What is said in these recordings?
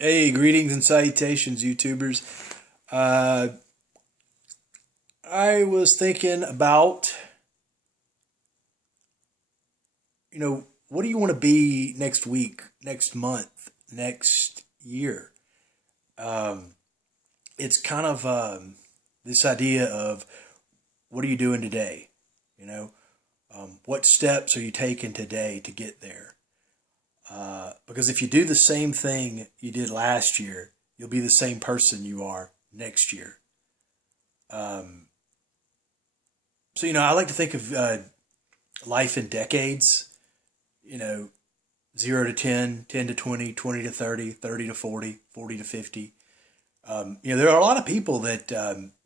Hey, greetings and salutations, YouTubers. Uh, I was thinking about, what do you want to be next week, next month, next year? Um, it's kind of this idea of what are you doing today? You know, what steps are you taking today to get there? Because if you do the same thing you did last year, you'll be the same person you are next year. Um, so, I like to think of life in decades, you know, 0 to 10, 10 to 20, 20 to 30, 30 to 40, 40 to 50. There are a lot of people that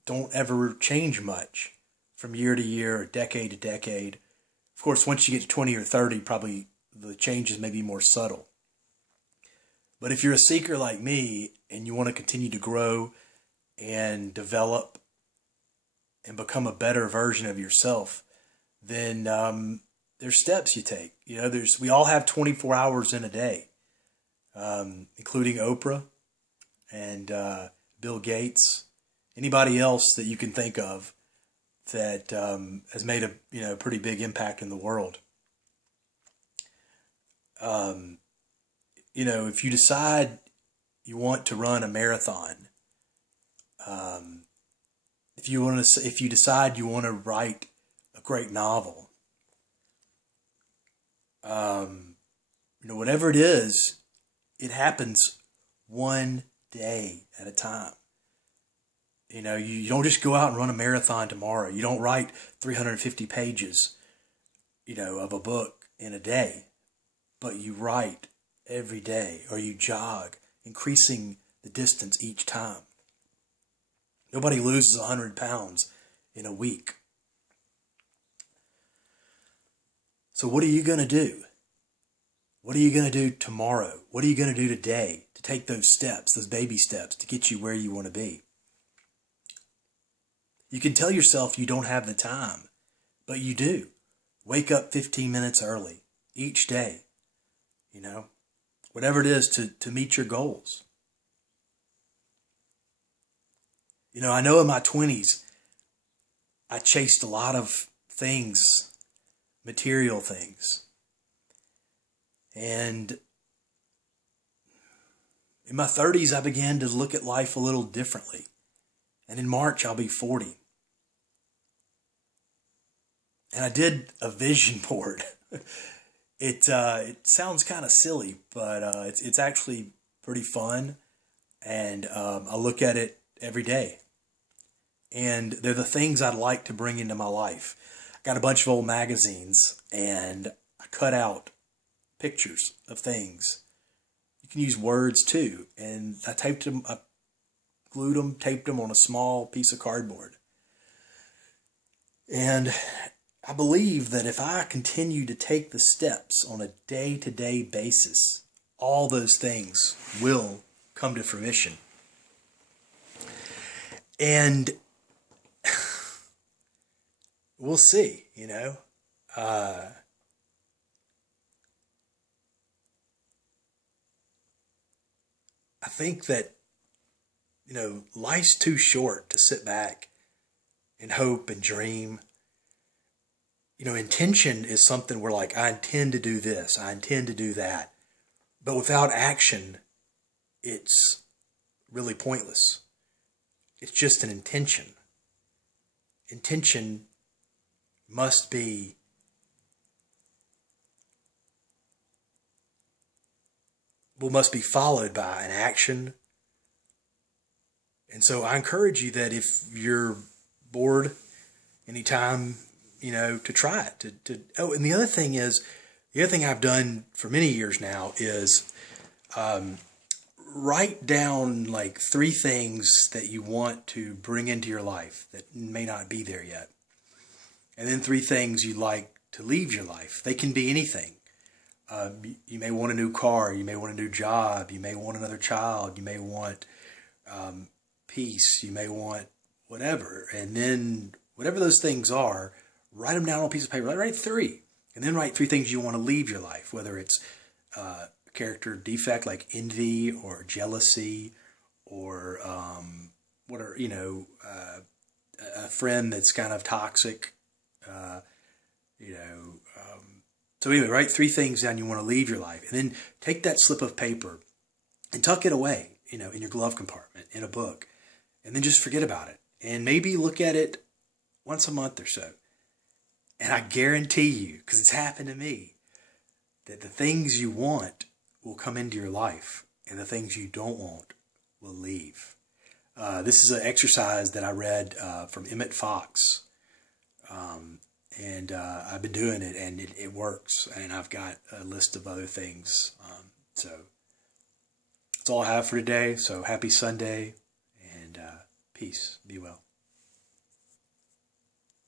don't ever change much from year to year or decade to decade. Of course, once you get to 20 or 30, probably the changes may be more subtle. But if you're a seeker like me and you want to continue to grow and develop and become a better version of yourself, then there's steps you take. We all have 24 hours in a day, including Oprah and Bill Gates, anybody else that you can think of that has made a pretty big impact in the world. Um, if you decide you want to run a marathon, um, if you decide you want to write a great novel, um, whatever it is, it happens one day at a time. You don't just go out and run a marathon tomorrow. You don't write 350 pages, of a book in a day, but you write every day or you jog, increasing the distance each time. Nobody loses 100 pounds in a week. So what are you going to do? What are you going to do tomorrow? What are you going to do today to take those steps, those baby steps to get you where you want to be? You can tell yourself you don't have the time, but you do. Wake up 15 minutes early each day, you know, whatever it is to meet your goals. I know in my 20s, I chased a lot of things, material things. And in my 30s, I began to look at life a little differently. And in March, I'll be 40. And I did a vision board. It sounds kind of silly, but it's actually pretty fun. And I look at it every day. And they're the things I'd like to bring into my life. I got a bunch of old magazines, and I cut out pictures of things. You can use words too. And I glued them, taped them on a small piece of cardboard. And I believe that if I continue to take the steps on a day to day basis, all those things will come to fruition. And we'll see. Uh, I think that, life's too short to sit back and hope and dream. Intention is something where, like, I intend to do this, I intend to do that. But without action, it's really pointless. It's just an intention. Intention must be must be followed by an action. And so I encourage you that if you're bored anytime, to try it. Oh, and the other thing I've done for many years now is write down like three things that you want to bring into your life that may not be there yet. And then three things you'd like to leave your life. They can be anything. You may want a new car. You may want a new job. You may want another child. You may want peace. You may want whatever. And then whatever those things are, write them down on a piece of paper. Write three. And then write three things you want to leave your life, whether it's character defect like envy or jealousy or what are a friend that's kind of toxic, uh, you know. So anyway, write 3 things down you want to leave your life, and then take that slip of paper and tuck it away, in your glove compartment in a book, and then just forget about it, and maybe look at it once a month or so. And I guarantee you, because it's happened to me, that the things you want will come into your life, and the things you don't want will leave. This is an exercise that I read from Emmett Fox. And I've been doing it, and it works. And I've got a list of other things. So that's all I have for today. So happy Sunday, and peace. Be well.